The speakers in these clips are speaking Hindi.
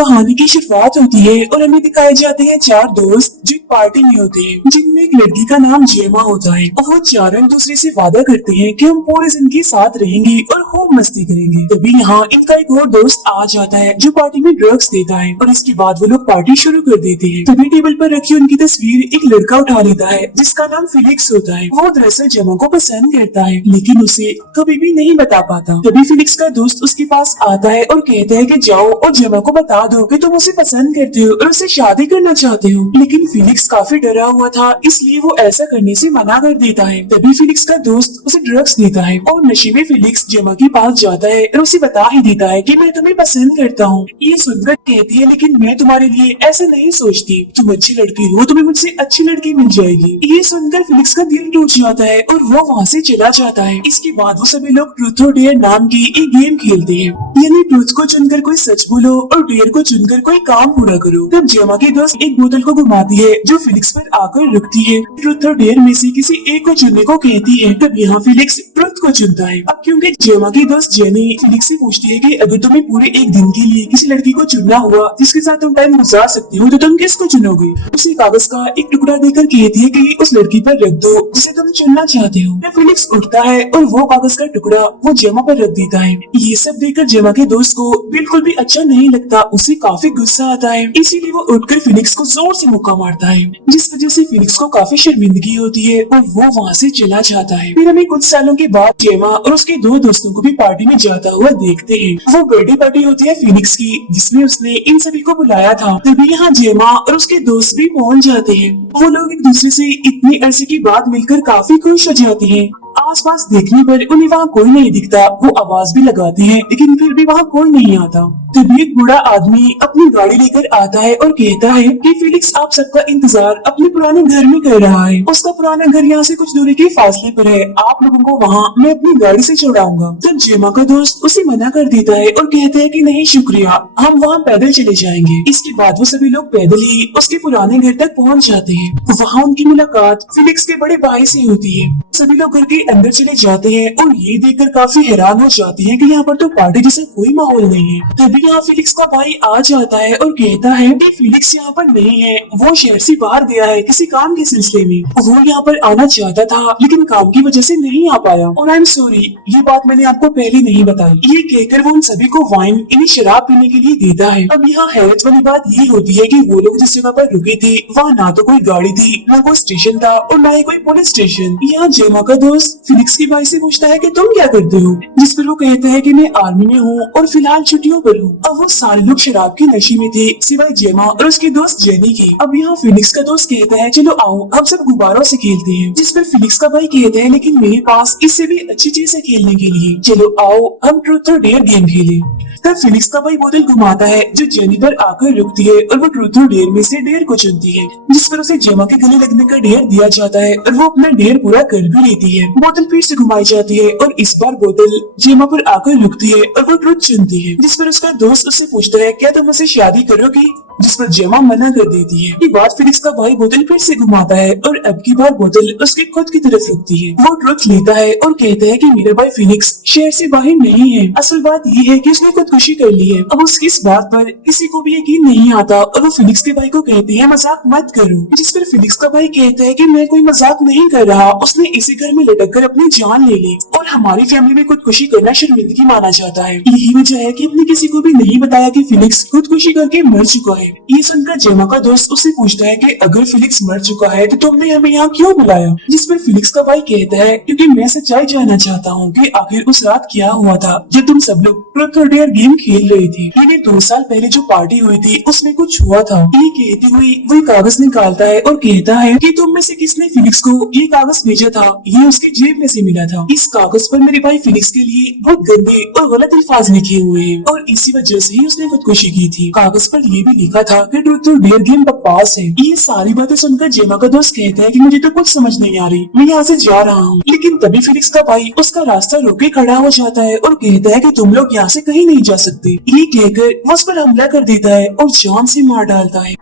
कहानी की शुरुआत होती है और हमें दिखाए जाते हैं चार दोस्त जो एक पार्टी में होते हैं, जिनमें एक लड़की का नाम जेमा होता है और वो चारों एक दूसरे से वादा करते हैं कि हम पूरी जिंदगी साथ रहेंगे और खूब मस्ती करेंगे। तभी यहाँ इनका एक और दोस्त आ जाता है जो पार्टी में ड्रग्स देता है और इसके बाद वो लोग पार्टी शुरू कर देते हैं। तभी टेबल पर रखी उनकी तस्वीर एक लड़का उठा लेता है जिसका नाम फिलिक्स होता है। वो दरअसल जेमा को पसंद करता है लेकिन उसे कभी भी नहीं बता पाता। तभी फिलिक्स का दोस्त उसके पास आता है और कहता है कि जाओ और जेमा को बता दो कि तुम उसे पसंद करते हो और उससे शादी करना चाहते हो। लेकिन फिलिक्स काफी डरा हुआ था इसलिए वो ऐसा करने से मना कर देता है। तभी फिलिक्स का दोस्त उसे ड्रग्स देता है और नशे में फिलिक्स जेमा के पास जाता है और उसे बता ही देता है कि मैं तुम्हें पसंद करता हूँ। ये सुनकर कहती है लेकिन मैं तुम्हारे लिए ऐसा नहीं सोचती, तुम अच्छी लड़की हो, तुम्हें मुझसे अच्छी लड़की मिल जाएगी। ये सुनकर फिलिक्स का दिल टूट जाता है और वो वहाँ से चला जाता है। इसके बाद वो सभी लोग ट्रूथ और डेयर नाम की एक गेम खेलते हैं, यानी ट्रूथ को चुनकर कोई सच बोलो और डेयर को चुनकर कोई काम पूरा करो। तब जेमा की दोस्त एक बोतल को घुमाती है जो फिलिक्स पर आकर रुकती है। ट्रूथ और डेयर में से किसी एक को चुनने को कहती है। तब यहाँ फिलिक्स ट्रूथ को चुनता है। अब क्योंकि जेमा की दोस्त जेनी फिलिक्स से पूछती है कि अगर तुम्हें पूरे एक दिन के लिए किसी लड़की को चुनना हुआ जिसके साथ तुम टाइम गुजार सकती हो तो तुम किसको चुनोगे? उसे कागज का एक टुकड़ा देकर कहती है कि उस लड़की पर रख दो जिसे तुम चुनना चाहते हो। तब फिलिक्स उठता है और वो कागज का टुकड़ा वो जेमा पर रख देता है। ये सब देखकर जेमा के दोस्त को बिल्कुल भी अच्छा नहीं लगता, उसे काफी गुस्सा आता है। इसीलिए वो उठकर फिलिक्स को जोर से मुक्का मारता है जिस वजह से फिलिक्स को काफी शर्मिंदगी होती है और वो वहाँ से चला जाता है। फिर हमें कुछ सालों के बाद जेमा और उसके दो दोस्तों को भी पार्टी में जाता हुआ देखते हैं। वो बर्थडे पार्टी होती है फिलिक्स की जिसमें उसने इन सभी को बुलाया था। तभी यहाँ जेमा और उसके दोस्त भी पहुँच जाते हैं। वो लोग एक दूसरे से इतनी अरसे के बाद मिलकर काफी खुश हो जाते हैं। आसपास देखने पर उन्हें वहाँ कोई नहीं दिखता। वो आवाज भी लगाते हैं लेकिन फिर भी वहाँ कोई नहीं आता। तभी एक बूढ़ा आदमी अपनी गाड़ी लेकर आता है और कहता है कि फिलिक्स आप सबका इंतजार अपने पुराने घर में कर रहा है। उसका पुराना घर यहाँ से कुछ दूरी के फासले पर है, आप लोगों को वहाँ मैं अपनी गाड़ी से छोड़ाऊंगा। तब जेमा का दोस्त उसे मना कर देता है और कहता है कि नहीं शुक्रिया, हम वहाँ पैदल चले जाएंगे। इसके बाद वो सभी लोग पैदल ही उसके पुराने घर तक पहुँच जाते हैं। वहाँ उनकी मुलाकात फिलिक्स के बड़े भाई से होती है। सभी लोग घर के अंदर चले जाते हैं और ये देखकर काफी हैरान हो जाते हैं कि यहाँ पर तो पार्टी जैसा कोई माहौल नहीं है। तभी यहाँ फिलिक्स का भाई आ जाता है और कहता है कि फिलिक्स यहाँ पर नहीं है, वो शहर से बाहर गया है किसी काम के सिलसिले में। वो यहाँ पर आना चाहता था लेकिन काम की वजह से नहीं आ पाया और आई एम सॉरी, ये बात मैंने आपको पहले नहीं बताई। ये कहकर वो उन सभी को वाइन यानी शराब पीने के लिए देता है। अब यहाँ हैरत वाली बात ये होती है कि वो लोग जिस जगह पर रुके थे वहाँ ना तो कोई गाड़ी थी, ना कोई स्टेशन था और ना ही कोई पुलिस स्टेशन। यहाँ जेमा का दोस्त फिलिक्स के भाई से पूछता है कि तुम क्या करते हो, जिस पर वो कहता है कि मैं आर्मी में हूँ और फिलहाल छुट्टियों पर हूँ। अब वो सारे लोग शराब के नशे में थे सिवाय जेमा और उसके दोस्त जेनी के। अब यहाँ फिलिक्स का दोस्त कहता है चलो आओ हम सब गुब्बारों से खेलते हैं, जिस पर फिलिक्स का भाई कहता है लेकिन मेरे पास इससे भी अच्छी चीज है खेलने के लिए, चलो आओ हम ट्रूथ और डेयर गेम खेलें। तब फिलिक्स का भाई बोतल घुमाता है जो जेनी पर आकर रुकती है और वो ट्रूथ और डेयर में से डेयर को चुनती है, जिस पर उसे जेमा के गले लगने का डेयर दिया जाता है और वो अपना डेयर पूरा कर भी लेती है। बोतल फिर से घुमाई जाती है और इस बार बोतल जेमा पर आकर रुकती है और वो ट्रूथ चुनती है, जिस पर उसका दोस्त उससे पूछता है क्या तुम मुझसे शादी करोगी, जिस पर जेमा मना कर देती है। ये बात फिलिक्स का भाई बोतल फिर से घुमाता है और अब की बार बोतल उसके खुद की तरफ रुकती है। वो ट्रूथ लेता है और कहता है कि मेरा भाई फिलिक्स शहर से बाहर नहीं है, असल बात ये है कि उसने खुदकुशी कर ली है। अब उसकी इस बात पर किसी को भी यकीन नहीं आता और वो फिलिक्स के भाई को कहती है मजाक मत करो, जिस पर फिलिक्स का भाई कहता है कि मैं कोई मजाक नहीं कर रहा, उसने इसी घर में लटक कर अपनी जान ले ली और हमारी फैमिली में खुदकुशी करना शर्मिंदगी माना जाता है। यही वजह है कि हमने किसी को भी नहीं बताया कि फिलिक्स खुदकुशी करके मर चुका है। ये सुनकर जेमा का दोस्त उससे पूछता है कि अगर फिलिक्स मर चुका है तो तुमने हमें यहाँ क्यों बुलाया, जिस पर फिलिक्स का भाई कहता है क्योंकि मैं सच्चाई जानना चाहता हूँ कि आखिर उस रात क्या हुआ था जब तुम सब लोग ट्रूथ और डेयर गेम खेल रहे थे। यानी 2 साल पहले जो पार्टी हुई थी उसमें कुछ हुआ था। ये कहते हुए वो कागज निकालता है और कहता है कि तुम में से किसने फिलिक्स को ये कागज भेजा था, ये उसकी जेब में से मिला था। इस कागज पर मेरे भाई फिलिक्स के लिए बहुत गंदे और गलत अल्फाज लिखे हुए हैं और इसी वजह से ही उसने खुदकुशी की थी। कागज पर ये भी लिखा था कि ट्रूथ और डेयर गेम बकवास है। ये सारी बातें सुनकर जेमा का दोस्त कहता है कि मुझे तो कुछ समझ नहीं आ रही, मैं यहाँ से जा रहा हूँ। लेकिन तभी फिलिक्स का भाई उसका रास्ता रोके खड़ा हो जाता है और कहता है कि तुम लोग यहाँ से कहीं नहीं जा सकते। ये कहकर वो उस पर हमला कर देता है और जान से मार डालता है।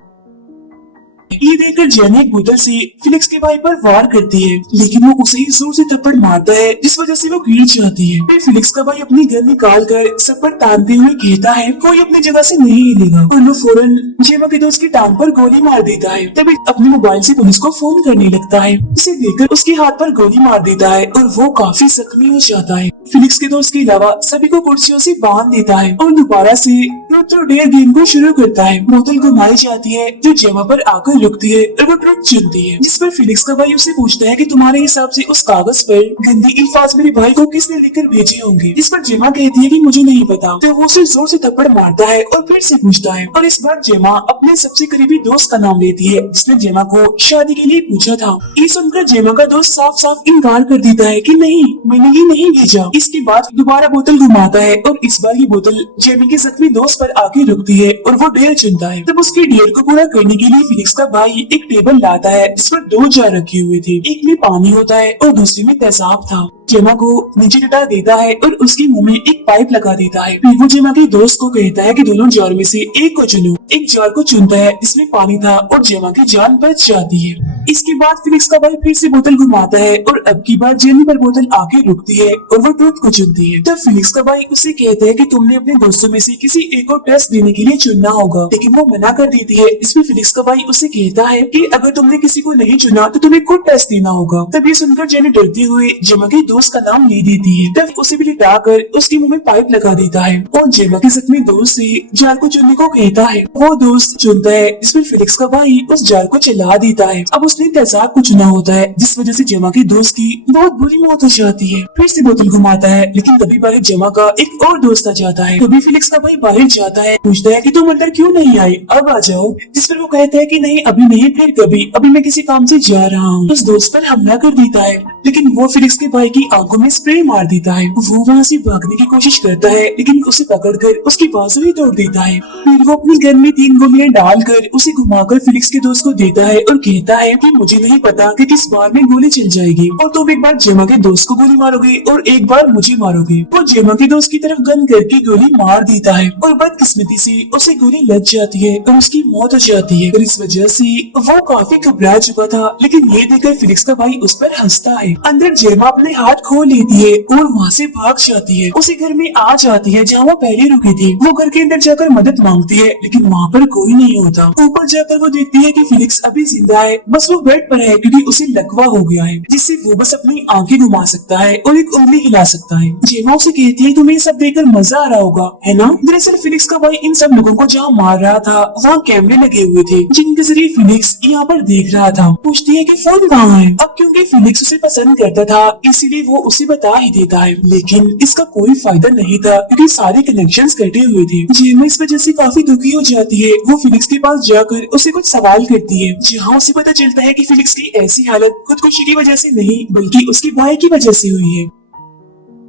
ये देखकर जेनी एक बोतल से फिलिक्स के भाई पर वार करती है, लेकिन वो उसे ही जोर से थप्पड़ मारता है जिस वजह से वो गिर जाती है। फिर फिलिक्स का भाई अपनी गन निकाल कर सब पर तानते हुए कहता है कोई अपनी जगह से नहीं हिलेगा, और वो फौरन जेमा के दोस्त की टांग पर गोली मार देता है। तभी अपने मोबाइल से पुलिस को फोन करने लगता है। इसे देखकर उसके हाथ पर गोली मार देता है और वो काफी जख्मी हो जाता है। फिलिक्स के दोस्त के अलावा सभी को कुर्सियों से बांध देता है और दोबारा से ट्रूथ और डेयर गेम को शुरू करता है। बोतल घुमाई जाती है जो जेमा पर आकर रुकती है और वो ट्रुथ चुनती है, जिस पर फिलिक्स का भाई उससे पूछता है कि तुम्हारे हिसाब से उस कागज पर गंदी अल्फाज मेरे भाई को किसने लिखकर भेजे होंगे। इस पर जेमा कहती है कि मुझे नहीं पता। तो वो उसे जोर से थप्पड़ मारता है और फिर से पूछता है, और इस बार जेमा अपने सबसे करीबी दोस्त का नाम लेती है जिसने जेमा को शादी के लिए पूछा था। ये सुनकर जेमा का दोस्त साफ साफ इनकार कर देता है कि नहीं, मैंने ये नहीं भेजा। इसके बाद दोबारा बोतल घुमाता है और इस बार ये बोतल जेमी के जख्मी दोस्त पर आके रुकती है और वो डेयर चुनता है। तब उसकी डेयर को पूरा करने के लिए फिलिक्स का भाई एक टेबल लाता है जिस पर 2 जार रखी हुई थी। एक में पानी होता है और दूसरे में तेजाब था। जेमा को नीचे लटा देता है और उसके मुंह में एक पाइप लगा देता है। फिर वो जेमा के दोस्त को कहता है कि दोनों जार में से एक को चुनो। एक जार को चुनता है जिसमें पानी था और जेमा की जान बच जाती है। इसके बाद फिलिक्स का भाई फिर से बोतल घुमाता है और अब की बार जेनी पर बोतल आके रुकती है और वो ट्रुथ को चुनती है। तब फिलिक्स का भाई उससे कहता है कि तुमने अपने दोस्तों में से किसी एक को टेस्ट देने के लिए चुनना होगा, लेकिन वो मना कर देती है। इसमें फिलिक्स का भाई उससे कहता है कि अगर तुमने किसी को नहीं चुना तो तुम्हें खुद टेस्ट देना होगा। तब ये सुनकर जेनी डरती हुए जेमा के दोस्त का नाम ले देती है। तब उसे भी लिटाकर उसके मुंह में पाइप लगा देता है और जेमा के जख्मी दोस्त से जार को चुनने को कहता है। वो दोस्त चुनता है जिसमें फिलिक्स का भाई उस जार को चला देता है। अब उसने तेजाब को चुना होता है जिस वजह से जेमा के दोस्त की बहुत बुरी मौत हो जाती है। फिर से बोतल घुमाता है, लेकिन तभी बाहर जेमा का एक और दोस्त आ जाता है। तभी फिलिक्स का भाई बाहर जाता है, पूछता है कि तुम अंदर क्यों नहीं आए, अब आ जाओ। जिस पर वो कहता है कि नहीं, अभी नहीं, फिर कभी, अभी मैं किसी काम से जा रहा हूँ। उस दोस्त पर हमला कर देता है, लेकिन वो फिलिक्स के भाई की आंखों में स्प्रे मार देता है। वो वहाँ से भागने की कोशिश करता है, लेकिन उसे पकड़कर उसकी बाजू ही तोड़ देता है। फिर वो अपनी गन में 3 गोलियां डालकर उसे घुमाकर फिलिक्स के दोस्त को देता है और कहता है कि मुझे नहीं पता कि किस बार में गोली चल जाएगी और तुम एक बार जेमा के दोस्त को गोली मारोगे और एक बार मुझे मारोगे। वो जेमा के दोस्त की तरफ गन करके गोली मार देता है और बदकिस्मती से उसे गोली लग जाती है और उसकी मौत हो जाती है। और इस वजह से वो काफी घबरा चुका था, लेकिन ये देखकर फिलिक्स का भाई उस पर हंसता है। अंदर जेमा अपने हाथ खोल लेती है और वहाँ से भाग जाती है। उसे घर में आ जाती है जहाँ वो पहले रुकी थी। वो घर के अंदर जाकर मदद मांगती है, लेकिन वहाँ पर कोई नहीं होता। ऊपर जाकर वो देखती है कि फिलिक्स अभी जिंदा है, बस वो बेड पर है क्योंकि उसे लकवा हो गया है, जिससे वो बस अपनी आंखें घुमा सकता है और एक उंगली हिला सकता है। जेमा उसे कहती है तुम्हें सब देखकर मजा आ रहा होगा, है ना? दरअसल फिलिक्स का भाई इन सब लोगों को जहाँ मार रहा था वहाँ कैमरे लगे हुए थे जिनके जरिए फिलिक्स यहाँ पर देख रहा था। पूछती है कि फोन कहाँ है? अब क्योंकि फिलिक्स उसे पसंद करता था इसीलिए वो उसे बता ही देता है, लेकिन इसका कोई फायदा नहीं था क्योंकि सारे कनेक्शंस कटे हुए थे। जेमा इस वजह से काफी दुखी हो जाती है। वो फिलिक्स के पास जाकर उसे कुछ सवाल करती है, जहाँ उसे पता चलता है कि फिलिक्स की ऐसी हालत खुदकुशी की वजह से नहीं बल्कि उसके भाई की वजह से हुई है।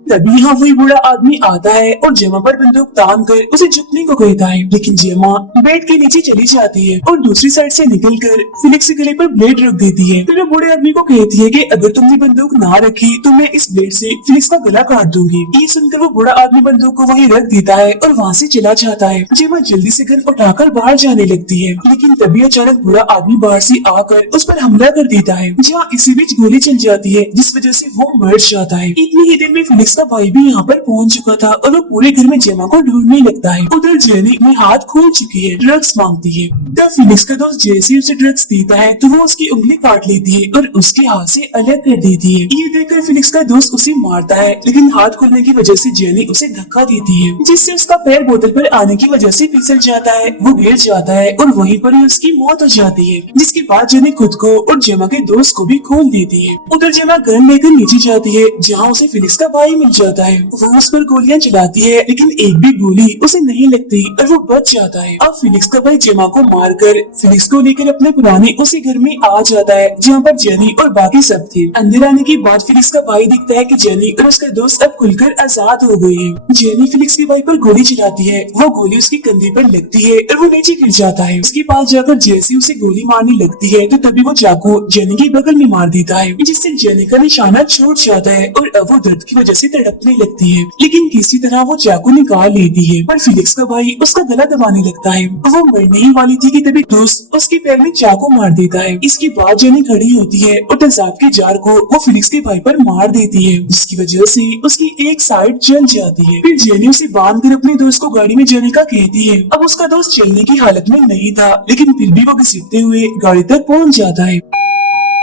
तभी यहाँ वही बूढ़ा आदमी आता है और जेमा पर बंदूक तान कर उसे झुकने को कहता है, लेकिन जेमा बेड के नीचे चली जाती है और दूसरी साइड से निकलकर फिलिक्स के गले पर ब्लेड रख देती है। फिर वो बूढ़े आदमी को कहती है कि अगर तुमने बंदूक ना रखी तो मैं इस ब्लेड से फिलिक्स का गला काट दूंगी। ये सुनकर वो बूढ़ा आदमी बंदूक को वहीं रख देता है और वहाँ से चला जाता है। जेमा जल्दी से गन उठाकर बाहर जाने लगती है, लेकिन तभी अचानक बूढ़ा आदमी बाहर से आकर उस पर हमला कर देता है, जहाँ इसी बीच गोली चल जाती है जिस वजह से वो मर जाता है। इतनी ही देर में फिलिक्स का भाई भी यहाँ पर पहुँच चुका था और वो पूरे घर में जेमा को ढूंढने लगता है। उधर जेनी अपने हाथ खोल चुकी है, ड्रग्स मांगती है। तब फिलिक्स का दोस्त जैसे उसे ड्रग्स देता है तो वो उसकी उंगली काट लेती है और उसके हाथ से अलग कर देती है। ये देखकर फिलिक्स का दोस्त उसे मारता है, लेकिन हाथ खोलने की वजह से जेनी उसे धक्का देती है, जिससे उसका पैर बोतल पर आने की वजह से फिसल जाता है। वो गिर जाता है और वहीं पर ही उसकी मौत हो जाती है, जिसके बाद जेनी खुद को और जेमा के दोस्त को भी खोल देती है। उधर जेमा गन लेकर नीचे जाती है, जहाँ उसे फिलिक्स का भाई मिल जाता है। वो उस पर गोलियां चलाती है, लेकिन एक भी गोली उसे नहीं लगती और वो बच जाता है। अब फिलिक्स का भाई जेमा को मारकर फिलिक्स को लेकर अपने पुराने उसी घर में आ जाता है, जहाँ पर जेनी और बाकी सब थे। अंदर आने के बाद फिलिक्स का भाई दिखता है कि जेनी और उसका दोस्त अब खुलकर आजाद हो गए हैं। जेनी फिलिक्स के भाई पर गोली चलाती है, वो गोली उसके कंधे पर लगती है और वो नीचे गिर जाता है। उसके पास जाकर जैसे उसे गोली मारने लगती है तो तभी वो चाकू जेनी के बगल में मार देता है, जिससे जेनी का निशाना छूट जाता है और अब वो दर्द की वजह से तड़पने लगती है, लेकिन किसी तरह वो चाकू निकाल लेती है। पर फिलिक्स का भाई उसका गला दबाने लगता है। वो मरने ही वाली थी कि तभी दोस्त उसके पैर में चाकू मार देता है। इसके बाद जेनी खड़ी होती है और तेजाब के जार को वो फिलिक्स के भाई पर मार देती है, जिसकी वजह से उसकी एक साइड जल जाती है। फिर जेनी उसे बांध कर अपने दोस्त को गाड़ी में जाने का कहती है। अब उसका दोस्त चलने की हालत में नहीं था, लेकिन फिर भी वो घसीटते हुए गाड़ी तक पहुंच जाता है।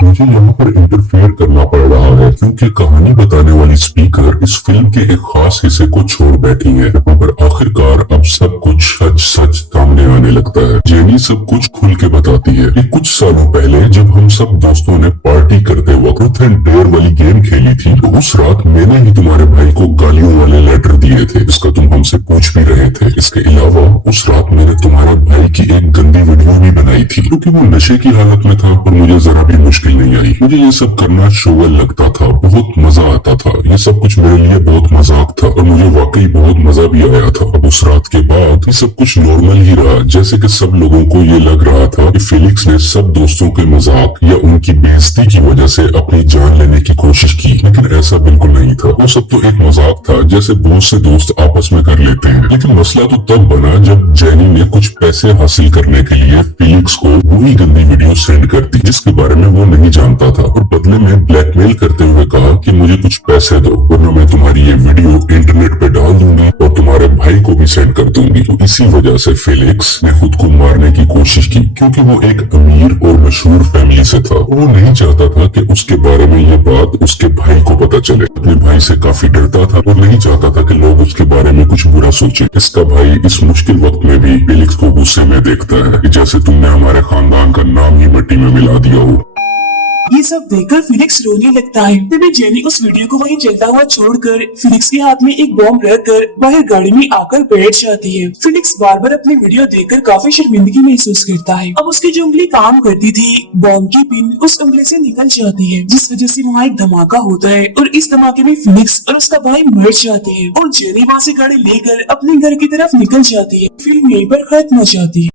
मुझे यहाँ पर इंटरफेयर करना पड़ रहा है क्योंकि कहानी बताने वाली स्पीकर इस फिल्म के एक खास हिस्से को छोड़ बैठी है, पर आखिरकार अब सब कुछ सच सच सामने आने लगता है। जेनी सब कुछ खुल के बताती है कि कुछ सालों पहले जब हम सब दोस्तों ने पार्टी करते वक्त ट्रूथ एंड डेयर वाली गेम खेली थी, तो उस रात मैंने ही तुम्हारे भाई को गालियों वाले लेटर दिए थे, जिसका तुम हमसे पूछ भी रहे थे। इसके अलावा उस रात मैंने तुम्हारे भाई की एक गंदी वीडियो भी बनाई थी, क्योंकि वो नशे की हालत में था और मुझे जरा भी मुश्किल नहीं आई। मुझे ये सब करना शोवल लगता था, बहुत मजा आता था। ये सब कुछ मेरे लिए बहुत मजाक था और मुझे वाकई बहुत मजा भी आया था। अब उस रात के बाद ये सब कुछ नॉर्मल ही रहा, जैसे कि सब लोगों को ये लग रहा था कि फिलिक्स ने सब दोस्तों के मजाक या उनकी बेइज्जती की वजह से अपनी जान लेने की कोशिश की, लेकिन ऐसा बिल्कुल नहीं था। वो सब तो एक मजाक था, जैसे बहुत से दोस्त आपस में कर लेते हैं। लेकिन मसला तो तब बना जब जेनी ने कुछ पैसे हासिल करने के लिए फिलिक्स को वही गंदी वीडियो सेंड कर दी, जिसके बारे में वो नहीं जानता था, और बदले में ब्लैकमेल करते हुए कहा कि मुझे कुछ पैसे दो वरना मैं तुम्हारी ये वीडियो इंटरनेट पे डाल दूंगी और तुम्हारे भाई को भी सेंड कर दूंगी। तो इसी वजह से फिलिक्स ने खुद को मारने की कोशिश की, क्योंकि वो एक अमीर और मशहूर फैमिली से था। वो नहीं चाहता था कि उसके बारे में ये बात उसके भाई को पता चले। अपने भाई से काफी डरता था और नहीं चाहता था कि लोग उसके बारे में कुछ बुरा सोचे। इसका भाई इस मुश्किल वक्त में भी फिलिक्स को गुस्से में देखता है कि जैसे तुमने हमारे खानदान का नाम ही मिट्टी में मिला दिया हो। ये सब देखकर फिलिक्स रोने लगता है। तभी जेनी उस वीडियो को वहीं जलता हुआ छोड़कर फिलिक्स के हाथ में एक बॉम्ब रखकर बाहर गाड़ी में आकर बैठ जाती है। फिलिक्स बार बार अपनी वीडियो देखकर काफी शर्मिंदगी महसूस करता है। अब उसकी जो उंगली काम करती थी, बॉम्ब की पिन उस उंगली से निकल जाती है, जिस वजह से वहाँ एक धमाका होता है और इस धमाके में फिलिक्स और उसका भाई मर जाते हैं और जेनी वहाँ से गाड़ी लेकर अपने घर की तरफ निकल जाती है। फिल्म यहीं पर खत्म हो जाती है।